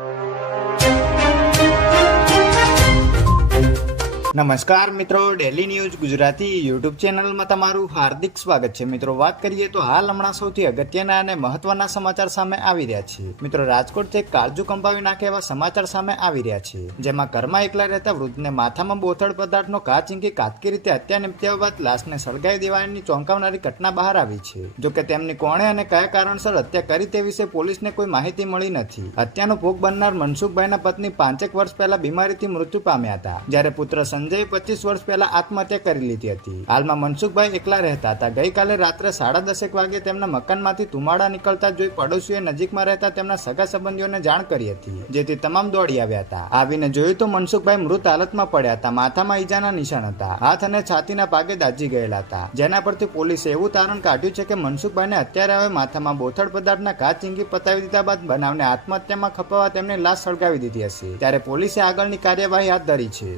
you. નમસ્કાર મિત્રો daily news Gujarati YouTube ચેનલમાં તમારું હાર્દિક સ્વાગત છે. મિત્રો, વાત કરીએ તો હાલ હમણાં સૌથી અગત્યના અને મહત્વના સમાચાર સામે આવી રહ્યા છે. મિત્રો, રાજકોટથી કાળજુ કંપાવી નાખે એવા સમાચાર સામે આવી રહ્યા છે. જેમાં ઘરમાં એકલા રહેતા વૃદ્ધને માથામાં બોથડ પદાર્થનો કાચ ચીંકી કાતકી રીતે હત્યા નિપજ્યા બાદ લાશને સળગાવી દેવાની ચોંકાવનારી ઘટના બહાર આવી છે. જોકે તેમની કોણે અને કયા કારણસર હત્યા કરી તે વિશે પોલીસને કોઈ માહિતી મળી નથી. હત્યાનો ભોગ બનનાર મનસુખભાઈના પત્ની પાંચેક વર્ષ પહેલા બીમારીથી મૃત્યુ પામ્યા હતા. જ્યારે પુત્ર સંજય પચીસ વર્ષ પહેલા આત્મહત્યા કરી લીધી હતી. હાલમાં મનસુખભાઈ એકલા રહેતા હતા. ગઈકાલે રાત્રે સાડા દસેક વાગે તેમના મકાનમાંથી ધુમાડા નીકળતા જોઈ પડોશીઓએ નજીકમાં રહેતા તેમના સગા સંબંધીઓને જાણ કરી હતી, જેથી તમામ દોડી આવ્યા હતા. આવીને જોયું તો મનસુખભાઈ મૃત હાલતમાં પડ્યા હતા. માથામાં ઈજાના નિશાન હતા. હાથ અને છાતીના ભાગે દાજી ગયેલા હતા. જેના પરથી પોલીસે એવું તારણ કાઢ્યું છે કે મનસુખભાઈને અત્યારે હવે માથામાં બોથડ પદાર્થના ઘા ચીંગી પતાવી દીધા બાદ બનાવને આત્મહત્યામાં ખપાવવા તેમની લાશ સળગાવી દીધી હશે. ત્યારે પોલીસે આગળની કાર્યવાહી હાથ ધરી છે.